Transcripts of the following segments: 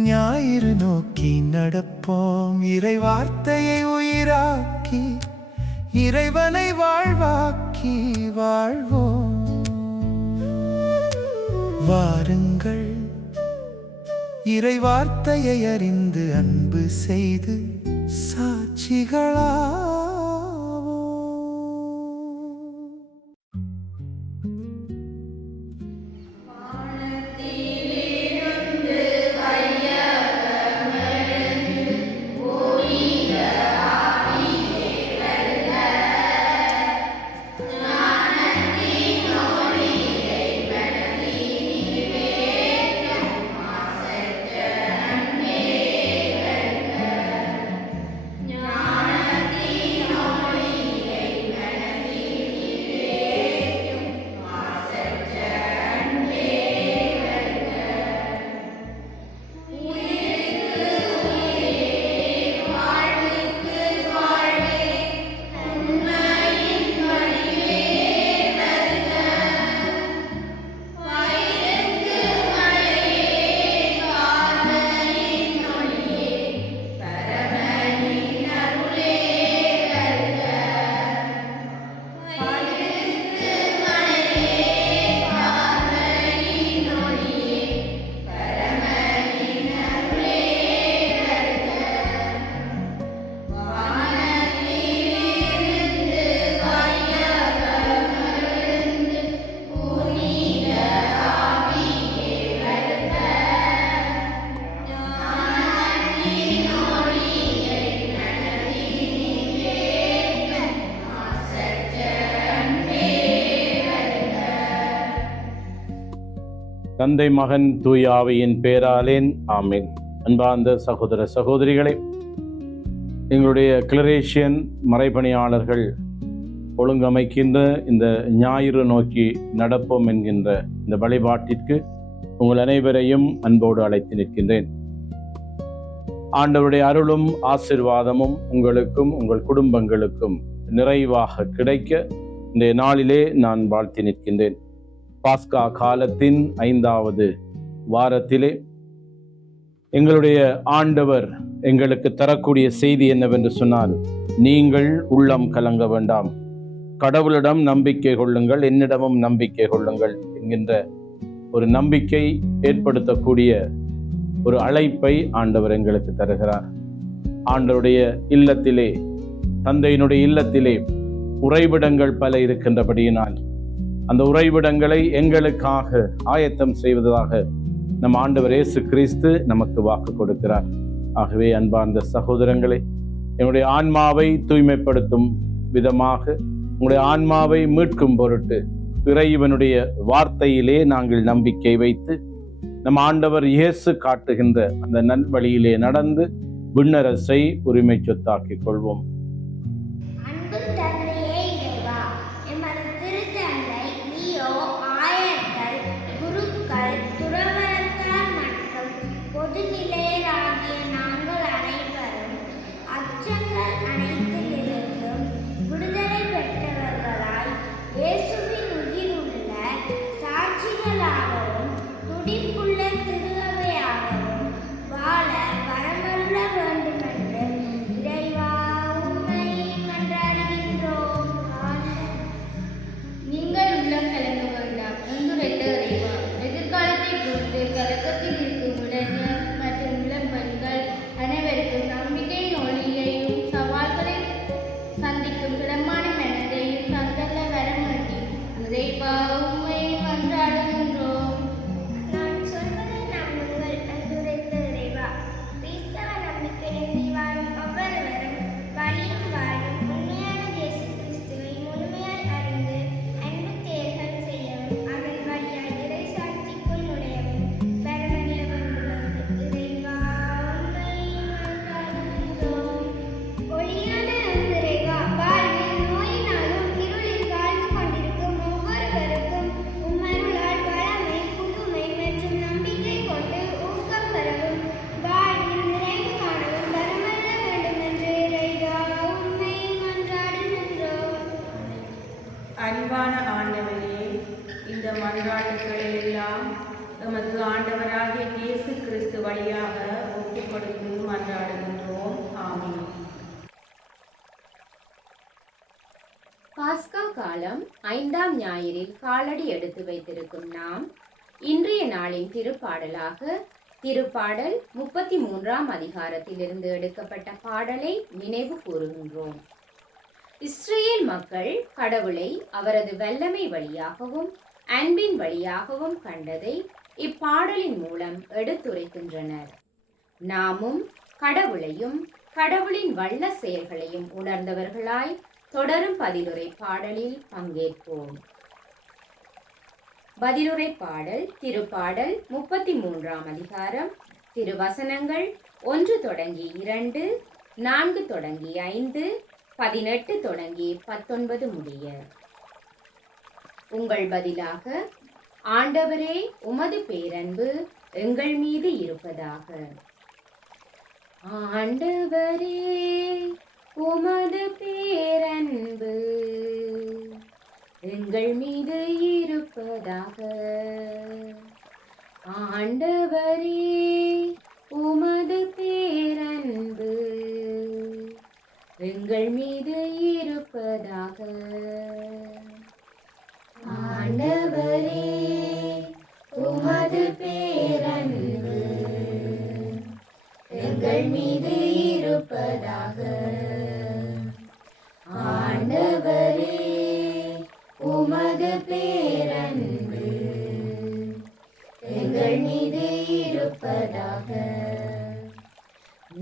ஞாயிறு நோக்கி நடப்போம், இறை வார்த்தையை உயிராக்கி இறைவனை வாழ்வாக்கி வாழ்வோம். வாருங்கள், இறை வார்த்தையை அறிந்து அன்பு செய்து சாட்சிகளா. தந்தை மகன் தூய ஆவியின் பேராலேன் ஆமேன். அன்பார்ந்த சகோதர சகோதரிகளே, எங்களுடைய கிளரேஷியன் மறைபணியாளர்கள் ஒழுங்கமைக்கின்ற இந்த ஞாயிறு நோக்கி நடப்போம் என்கின்ற இந்த வழிபாட்டிற்கு உங்கள் அனைவரையும் அன்போடு அழைத்து நிற்கின்றேன். ஆண்டவருடைய அருளும் ஆசீர்வாதமும் உங்களுக்கும் உங்கள் குடும்பங்களுக்கும் நிறைவாக கிடைக்க இந்த நாளிலே நான் வாழ்த்தி நிற்கின்றேன். பாஸ்கா காலத்தின் 5வது வாரத்திலே எங்களுடைய ஆண்டவர் எங்களுக்கு தரக்கூடிய செய்தி என்னவென்று சொன்னால், நீங்கள் உள்ளம் கலங்க வேண்டாம், கடவுளிடம் நம்பிக்கை கொள்ளுங்கள், என்னிடமும் நம்பிக்கை கொள்ளுங்கள் என்கின்ற ஒரு நம்பிக்கை ஏற்படுத்தக்கூடிய ஒரு அழைப்பை ஆண்டவர் எங்களுக்கு தருகிறார். ஆண்டவருடைய இல்லத்திலே, தந்தையினுடைய இல்லத்திலே உறைவிடங்கள் பல இருக்கின்றபடியினால் அந்த உறைவிடங்களை எங்களுக்காக ஆயத்தம் செய்வதாக நம் ஆண்டவர் இயேசு கிறிஸ்து நமக்கு வாக்கு கொடுக்கிறார். ஆகவே அன்பார்ந்த சகோதரங்களே, என்னுடைய ஆன்மாவை தூய்மைப்படுத்தும் விதமாக, உங்களுடைய ஆன்மாவை மீட்கும் பொருட்டு இறைவனுடைய வார்த்தையிலே நாங்கள் நம்பிக்கை வைத்து நம் ஆண்டவர் இயேசு காட்டுகின்ற அந்த நல்வழியிலே நடந்து விண்ணரசை உரிமை சொத்தாக்கிக் கொள்வோம். அன்பான ஆண்டவரே, இந்த மன்றாட்டுக்களை எல்லாம் எமது ஆண்டவராகிய இயேசு கிறிஸ்து வழியாக ஒப்புக் கொடுத்து மன்றாடுகின்றோம். ஆமென். பாஸ்கா காலம் 5ஆம் ஞாயிறில் காலடி எடுத்து வைத்திருக்கும் நாம் இன்றைய நாளின் திருப்பாடலாக திருப்பாடல் 33ஆம் அதிகாரத்திலிருந்து எடுக்கப்பட்ட பாடலை நினைவு கூறுகின்றோம். இஸ்ரேல் மக்கள் கடவுளை அவரது வல்லமை வழியாகவும் அன்பின் வழியாகவும் கண்டதை இப்பாடலின் மூலம் எடுத்துரைக்கின்றனர். நாமும் கடவுளையும் கடவுளின் வல்ல செயல்களையும் உணர்ந்தவர்களாய் தொடரும் பதிலுரை பாடலில் பங்கேற்போம். பதிலுரை பாடல் திருப்பாடல் 33ஆம் அதிகாரம், திருவசனங்கள் 1 தொடங்கி 2, 4 தொடங்கி 5, 18 தொடங்கி 19 முடிய. உங்கள் பதிலாக, ஆண்டவரே உமது பேரன்பு எங்கள் மீது இருப்பதாக. ஆண்டவரே உமது பேரன்பு எங்கள் மீது இருப்பதாக. ஆண்டவரே உமது பேரன்பு எங்கள் மீது இருப்பதாக. ஆண்டவரே உமது பேரன்பு எங்கள் மீது இருப்பதாக. ஆண்டவரே உமது பேரன்பு எங்கள் மீது இருப்பதாக.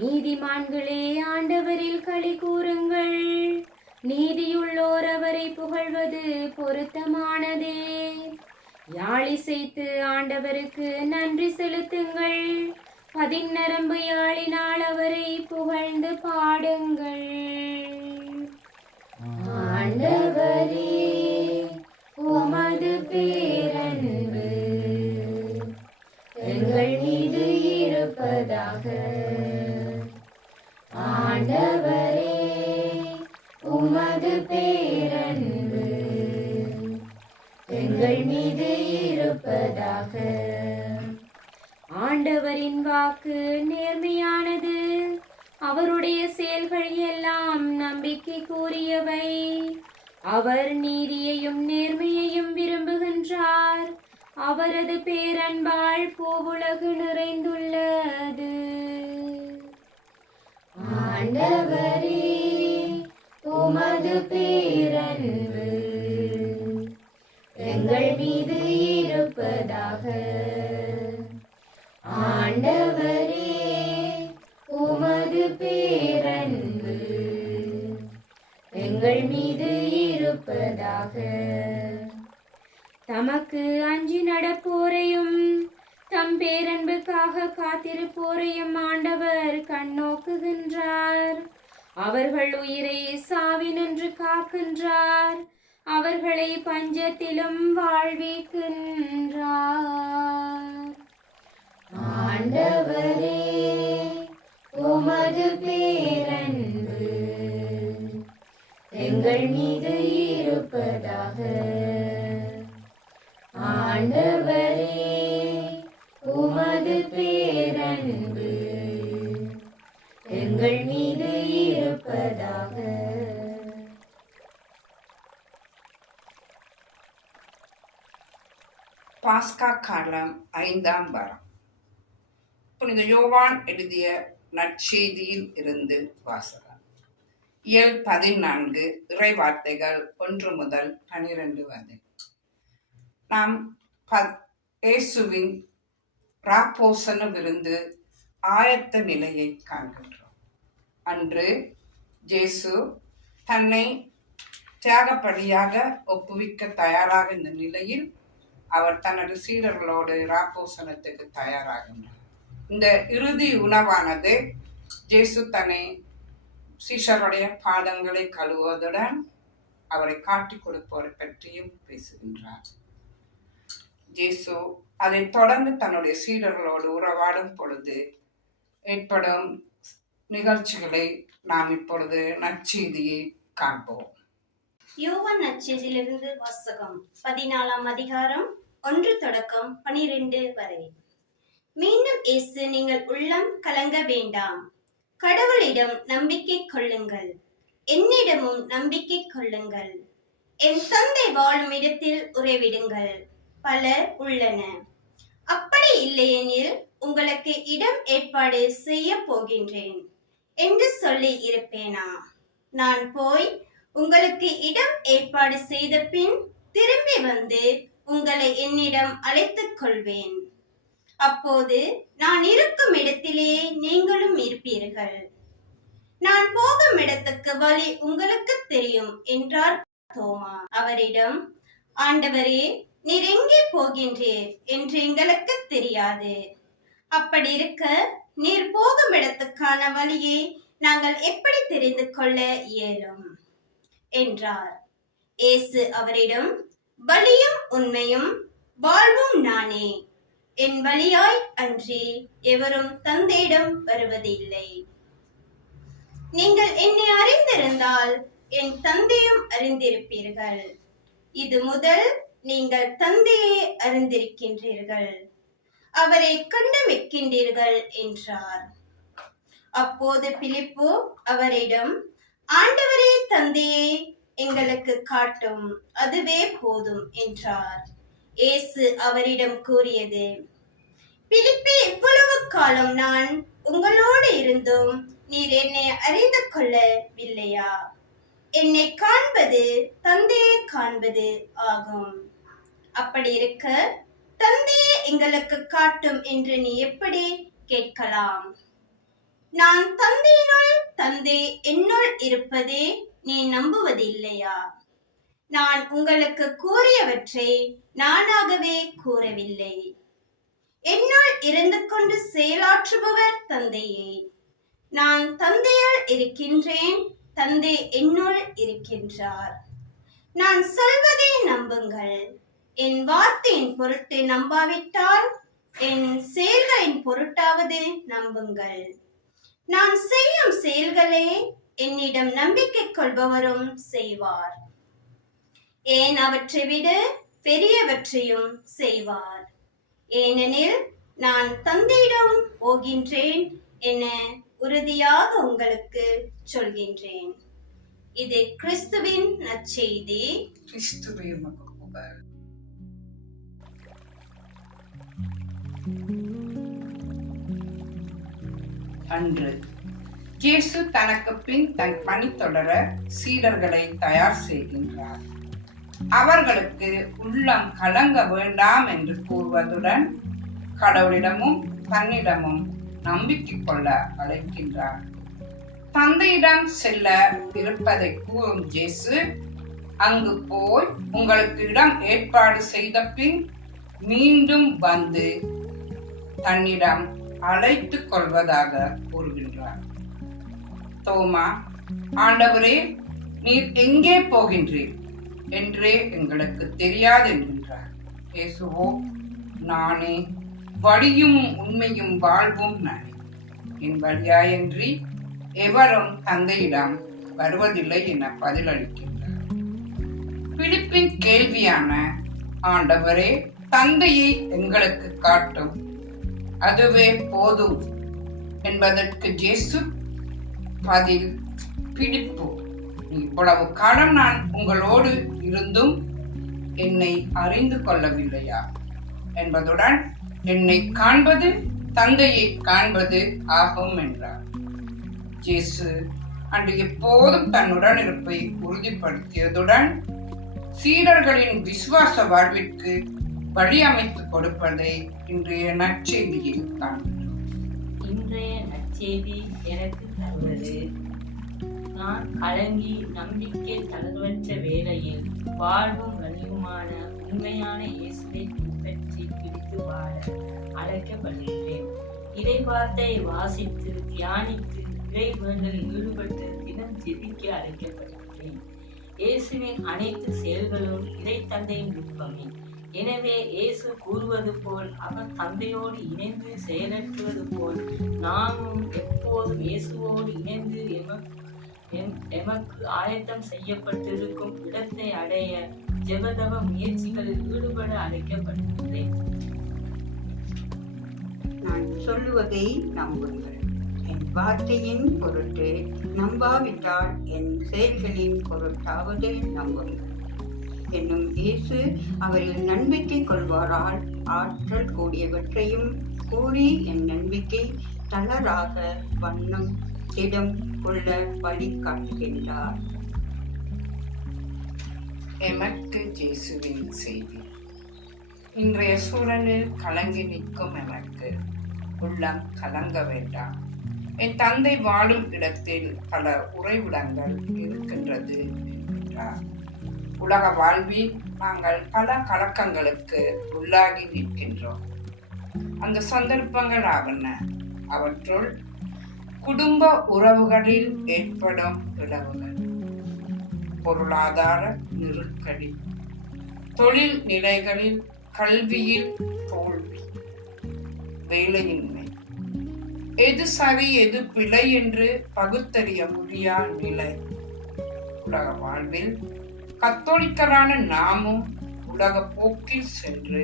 நீதிமான்களே ஆண்டவரில் களி கூறுங்கள், நீதியுள்ளோர் அவரை புகழ்வது பொருத்தமானதே. யாழிசைத்து ஆண்டவருக்கு நன்றி செலுத்துங்கள், பதிநரம்பு யாழினால் அவரை புகழ்ந்து பாடுங்கள். ஆண்டவரே உமது பேரன்பு எங்கள் மீது இருப்பதாக. ஆண்டவரே உமது பேரன்பு எங்கள் மீது இருப்பதாக. ஆண்டவரின் வாக்கு நேர்மையானது, அவருடைய செயல்கள் எல்லாம் நம்பிக்கை கூறியவை. அவர் நீதியையும் நேர்மையையும் விரும்புகின்றார், அவரது பேரன்பால் பூவுலகு நிறைந்துள்ளது. ஆண்டவரே உமது பேரன்பு எங்கள் மீது இருப்பதாக. ஆண்டவரே உமது பேரன்பு எங்கள் மீது இருப்பதாக. தமக்கு அஞ்சி நடப்போரையும் தம் பேரன்புக்காக காத்திருப்போரையும் ஆண்டவர் கண்ணோக்குகின்றார். அவர்கள் உயிரை சாவினின்று காக்கின்றார், அவர்களை பஞ்சத்திலும் வாழ்விக்கின்றார். ஆண்டவரே உமது பேரன்பு எங்கள் மீது இருப்பதாக. ஆண்டவரே உமது பேரன்பு எங்கள் மீது இருப்பதாக. பாஸ்கா காலம் 5ஆம் வாரம். புனித யோவான் எழுதிய நற்செய்தியில் இருந்து வாசகம். இயல் 14, இறைவார்த்தைகள் 1 முதல் 12 வரை. நாம் இயேசுவின் ராப்போசன விருந்து ஆயத்த நிலையை காண்கின்றோம். அன்று இயேசு தன்னை தியாகப்பலியாக ஒப்புவிக்க தயாராக இந்த நிலையில் அவர் தனது சீடர்களோடு ராப்போசனத்துக்கு தயாராகின்றார். இந்த இறுதி உணவானது இயேசு தன்னை சீஷருடைய பாதங்களை கழுவுவதுடன் அவரை காட்டிக் கொடுப்போரை பற்றியும் பேசுகின்றார். இயேசு அதை தொடர்ந்து தன்னுடைய சீடர்களோடு உறவாடும் பொழுது ஏற்படும் நிகழ்ச்சிகளை நாம் இப்பொழுது நற்செய்தியை காண்போம். யோவான் நற்செய்தியிலிருந்து வாசகம். 14ஆம் அதிகாரம் 1-12 வரை. மீண்டும் இயேசு, நீங்கள் உள்ளம் கலங்க வேண்டாம். கடவுளிடம் நம்பிக்கை கொள்ளுங்கள், என்னிடமும் நம்பிக்கை கொள்ளுங்கள். என் தந்தை வாழும் இடத்தில் உறைவிடுங்கள் பலர் உள்ளன. அப்படி இல்லையெனில் உங்களுக்கு இடம் ஏற்பாடு செய்ய போகின்றேன் என்று சொல்லி இருப்பேனா? நான் போய் உங்களுக்கு இடம் ஏற்பாடு செய்த பின் திரும்பி வந்து உங்களை என்னிடம் அழைத்துக் கொள்வேன். அப்போது நான் இருக்கும் இடத்திலே நீங்களும் இருப்பீர்கள். நான் போகும் இடத்துக்கு வழி உங்களுக்கு தெரியும் என்றார் தோமா. அவரிடம், ஆண்டவரே, நீர் எங்கே போகின்றீர் என்று எங்களுக்கு தெரியாது. அப்படி இருக்க நீர் போகும் இடத்துக்கான வழியை நாங்கள் எப்படி தெரிந்து கொள்ள இயலும் என்றார். இயேசு அவரிடம், வழியும் உண்மையும் வாழ்வும் நானே. என் வழியாய் அன்றி எவரும் தந்தையிடம் வருவதில்லை. நீங்கள் என்னை அறிந்திருந்தால் என் தந்தையும் அறிந்திருப்பீர்கள். இது முதல் நீங்கள் தந்தையை அறிந்திருக்கின்றீர்கள், அவரை கண்டு மிக்கின்றீர்கள் என்றார். அப்போது பிலிப்பு அவரிடம், ஆண்டவரே, தந்தையை எங்களுக்கு காட்டும், அதுவே போதும் என்றார். இயேசு அவரிடம் கூறியது, பிலிப்பே, இவ்வளவு காலம் நான் உங்களோடு இருந்தும் நீர் என்னை அறிந்து கொள்ளவில்லையா? என்னை காண்பது தந்தையை காண்பது ஆகும். அப்படி இருக்க தந்தையை எங்களுக்கு காட்டும் என்று நீ எப்படி கேட்கலாம்? நான் தந்தையினுள், தந்தை என்னுள் இருப்பதே நீ நம்புவதில்லையா? நான் உங்களுக்கு கூறியவற்றை நானாகவே கூறவில்லை. என்னுள் இருந்து கொண்டு செயலாற்றுபவர் தந்தையே. நான் தந்தையால் இருக்கின்றேன், தந்தை என்னுள் இருக்கின்றார். நான் சொல்வதை நம்புங்கள். என் வார்த்தையின் பொருட்டு நம்பாவிட்டால் என் செயல்களின் பொருட்டாவது நம்புங்கள். நான் செய்யும் செயல்களை என்னிடம் நம்பிக்கை கொள்பவரும் செய்வார். ஏன் அவற்றை விட பெரியவற்றையும் செய்வார். ஏனெனில் நான் தந்தையிடம் போகின்றேன் என உறுதியாக உங்களுக்கு சொல்கின்றேன். இது கிறிஸ்துவின் நற்செய்தி. கிறிஸ்துவே உமக்கு புகழ். அன்று இயேசு தனக்கு பின் தன் பணி தொடர சீடர்களை தயார் செய்கின்றார். அவர்களுக்கு உள்ளம் கலங்க வேண்டாம் என்று கூறுவதுடன் கடவுளிடமும் தன்னிடமும் நம்பிக்கை கொள்ள அழைக்கின்றார். தந்தையிடம் செல்ல இருப்பதை கூறும் இயேசு, அங்கு போய் உங்களுக்கு இடம் ஏற்பாடு செய்த பின் மீண்டும் வந்து தன்னிடம் அழைத்துக் கொள்வதாக கூறுகின்றார். தோமா, ஆண்டவரே, நீர் எங்கே போகின்றீர் என்றே எங்களுக்கு தெரியாது என்கின்றார். இயேசுவோ, நானே வழியும் உண்மையும் வாழ்வும் நானே. என் வழியாயின்றி எவரும் தந்தையிடம் வருவதில்லை என பதிலளிக்கின்றார். பிலிப்பின் கேள்வியான, ஆண்டவரே, தந்தையை எங்களுக்கு காட்டும், அதுவே போதும் என்பதற்கு இயேசு பதில், பிலிப்பு, இவ்வளவு காலம் நான் உங்களோடு இருந்தும் என்னை அறிந்து கொள்ளவில்லையா என்பதுடன் என்னை காண்பது தந்தையை காண்பது ஆகும் என்றார். இயேசு அன்று எப்போதும் தன்னுடன் இருப்பை உறுதிப்படுத்தியதுடன் சீடர்களின் விசுவாச வாழ்விற்கு வழி அமைத்துக் கொடுப்பதை இன்றைய நற்செய்தியில் காண்கிறோம். இன்றைய நற்செய்தி எனக்கு தருவது, நான் கலங்கி நம்பிக்கை தளர்வற்ற வேளையில் வாழ்வும் வலியுமான உண்மையான இயேசுவை பின்பற்றி பிடித்து வாழ அழைக்கப்படுகின்றேன். இறைவார்த்தை வாசித்து தியானித்து இறை வேண்டலில் ஈடுபட்டு தினம் ஜெபிக்க அழைக்கப்படுகின்றேன். இயேசுவின் அனைத்து செயல்களும் இறை தந்தையின் விருப்பமே. எனவே இயேசு கூறுவது போல் அவர் தந்தையோடு இணைந்து செயலாற்றுவது போல் நாமும் எப்போதும் இயேசுவோடு இணைந்து எமக்கு ஆயத்தம் செய்யப்பட்டிருக்கும் இடத்தை அடைய ஜெபதவ முயற்சிகளில் ஈடுபட ஈடுபட அழைக்கப்பட்டிருக்கிறேன். நான் சொல்லுவதை நம்புங்கள். என் வார்த்தையின் பொருட்டு நம்பாவிட்டால் என் செயல்களின் பொருட்டாவது நம்புங்கள் என்னும் இயேசு அவரில் நம்பிக்கை கொள்வாரால் ஆற்றல் கூடியவற்றையும் கூறி என் நம்பிக்கை தளராக வண்ணம் திடம் கொள்ள வழி காட்டுகின்றார். எமக்கு இயேசுவின் செய்தி. இன்றைய சூழலில் கலங்கி நிற்கும் எமக்கு உள்ளம் கலங்க வேண்டாம். என் தந்தை வாழும் இடத்தில் பல உறைவிடங்கள் இருக்கின்றது என்கின்றார். உலக வாழ்வில் நாங்கள் பல கலக்கங்களுக்கு உள்ளாகி நிற்கின்றோம். அந்த சந்தர்ப்பங்கள் ஆவன. அவற்றுள் குடும்ப உறவுகளில் ஏற்படும் பிளவுகள், பொருளாதார நெருக்கடி, தொழில் நிலைகளில் கல்வியில் தோல்வி, வேலையின்மை, எது சரி எது பிழை என்று பகுத்தறிய முடியா நிலை. உலக வாழ்வில் கத்தோலிக்கரான நாமும் உலக போக்கில் சென்று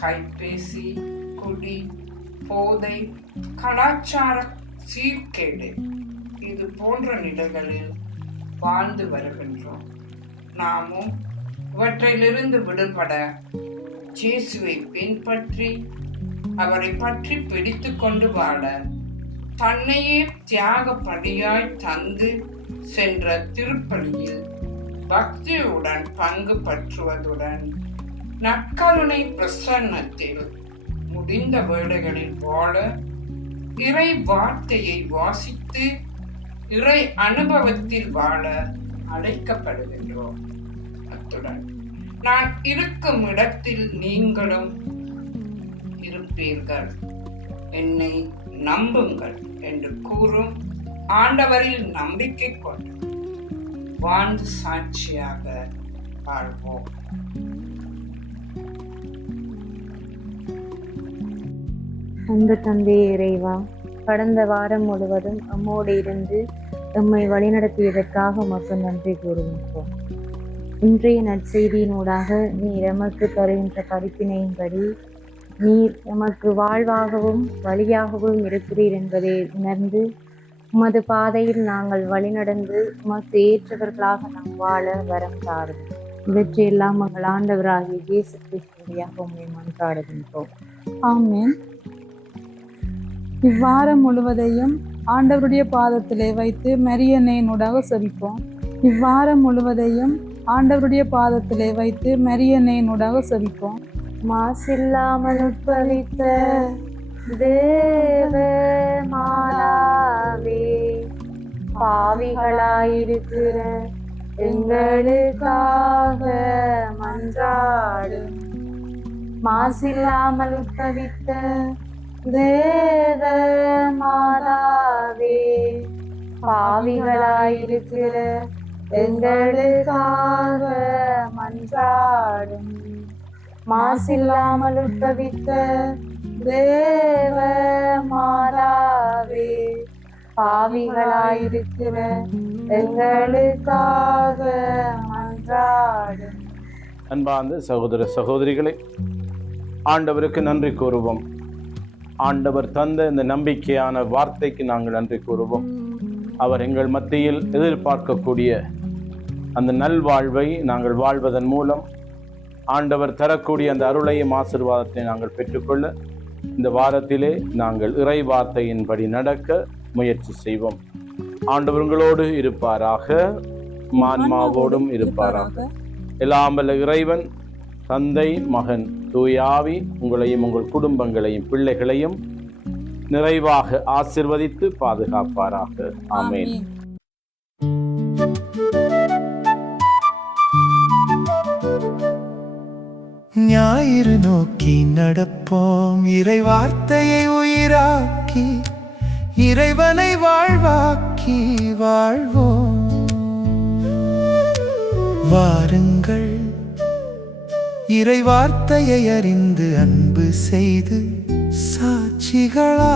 கைபேசி, குடி, போதை, கலாச்சார சீர்கேடு இது போன்ற நிலைகளில் வாழ்ந்து வருகின்றோம். நாமும் இவற்றிலிருந்து விடுபட இயேசுவை பின்பற்றி அவரை பற்றி பிடித்து கொண்டு வாழ தன்னையே தியாக பலியாய் தந்து சென்ற திருப்பலியில் பக்தியுடன் பங்கு பற்றுவதுடன் நற்கருணை பிரசன்னத்தில் முடிந்த வேளைகளில் வாழ இறை வார்த்தையை வாசித்து இறை அனுபவத்தில் வாழ அழைக்கப்படுகின்றோம். அத்துடன் நான் இருக்கும் இடத்தில் நீங்களும் இருப்பீர்கள், என்னை நம்புங்கள் என்று கூறும் ஆண்டவரில் நம்பிக்கை கொண்டு வாழ்ந்து சாட்சியாக வாழ்வோம். அன்பு தந்தையே இறைவா, கடந்த வாரம் முழுவதும் அம்மோடு இருந்து எம்மை வழிநடத்தியதற்காக உமக்கு நன்றி கூறுகின்றோம். இன்றைய நற்செய்தியினூடாக நீர் எமக்கு தருகின்ற படிப்பினையின்படி நீர் எமக்கு வாழ்வாகவும் வழியாகவும் இருக்கிறீர் என்பதை உணர்ந்து உமது பாதையில் நாங்கள் வழிநடந்து உமக்கு ஏற்றவர்களாக நாம் வாழ வரம் தாரும். இவற்றையெல்லாம் எங்கள் ஆண்டவராகிய இயேசு கிறிஸ்துவியாக உம்மை மன்றாடுகின்றோம். ஆமென். இவ்வாரம் முழுவதையும் ஆண்டவருடைய பாதத்திலே வைத்து மரியன்னையினூடாக செபிப்போம். இவ்வாரம் முழுவதையும் ஆண்டவருடைய பாதத்திலே வைத்து மரியன்னையினூடாக செபிப்போம். மாசில்லாமல் உட்பவித்த தேவ மாதாவே, பாவிகளாயிருக்கிற எங்களுக்காக மன்றாடும். மாசில்லாமல் உட்பவித்த தேவ மாதாவே, பாவிகளாயிருக்கிற எங்களுக்காக மன்றாடும். மாசில்லாமல் உட்பவித்த தேவ மாதாவே, பாவிகளாயிருக்கிற எங்களுக்காக மன்றாடும். அன்பார்ந்த சகோதர சகோதரிகளை, ஆண்டவருக்கு நன்றி கூறுவோம். ஆண்டவர் தந்த இந்த நம்பிக்கையான வார்த்தைக்கு நாங்கள் நன்றி கூறுவோம். அவர் எங்கள் மத்தியில் எதிர்பார்க்கக்கூடிய அந்த நல்வாழ்வை நாங்கள் வாழ்வதன் மூலம் ஆண்டவர் தரக்கூடிய அந்த அருளையும் ஆசீர்வாதத்தை நாங்கள் பெற்றுக்கொள்ள இந்த வாரத்திலே நாங்கள் இறை வார்த்தையின்படி நடக்க முயற்சி செய்வோம். ஆண்டவர் உங்களோடு இருப்பாராக, ஆன்மாவோடும் இருப்பாராக. எல்லாம் வல்ல இறைவன் தந்தை, மகன், தூய ஆவி உங்களையும் உங்கள் குடும்பங்களையும் பிள்ளைகளையும் நிறைவாக ஆசீர்வதித்து பாதுகாப்பாராக. ஆமென். ஞாயிறு நோக்கி நடப்போம், இறை வார்த்தையை உயிராக்கி இறைவனை வாழ்வாக்கி வாழ்வோம். வாருங்கள், இறை வார்த்தையை அறிந்து அன்பு செய்து சாட்சிகளா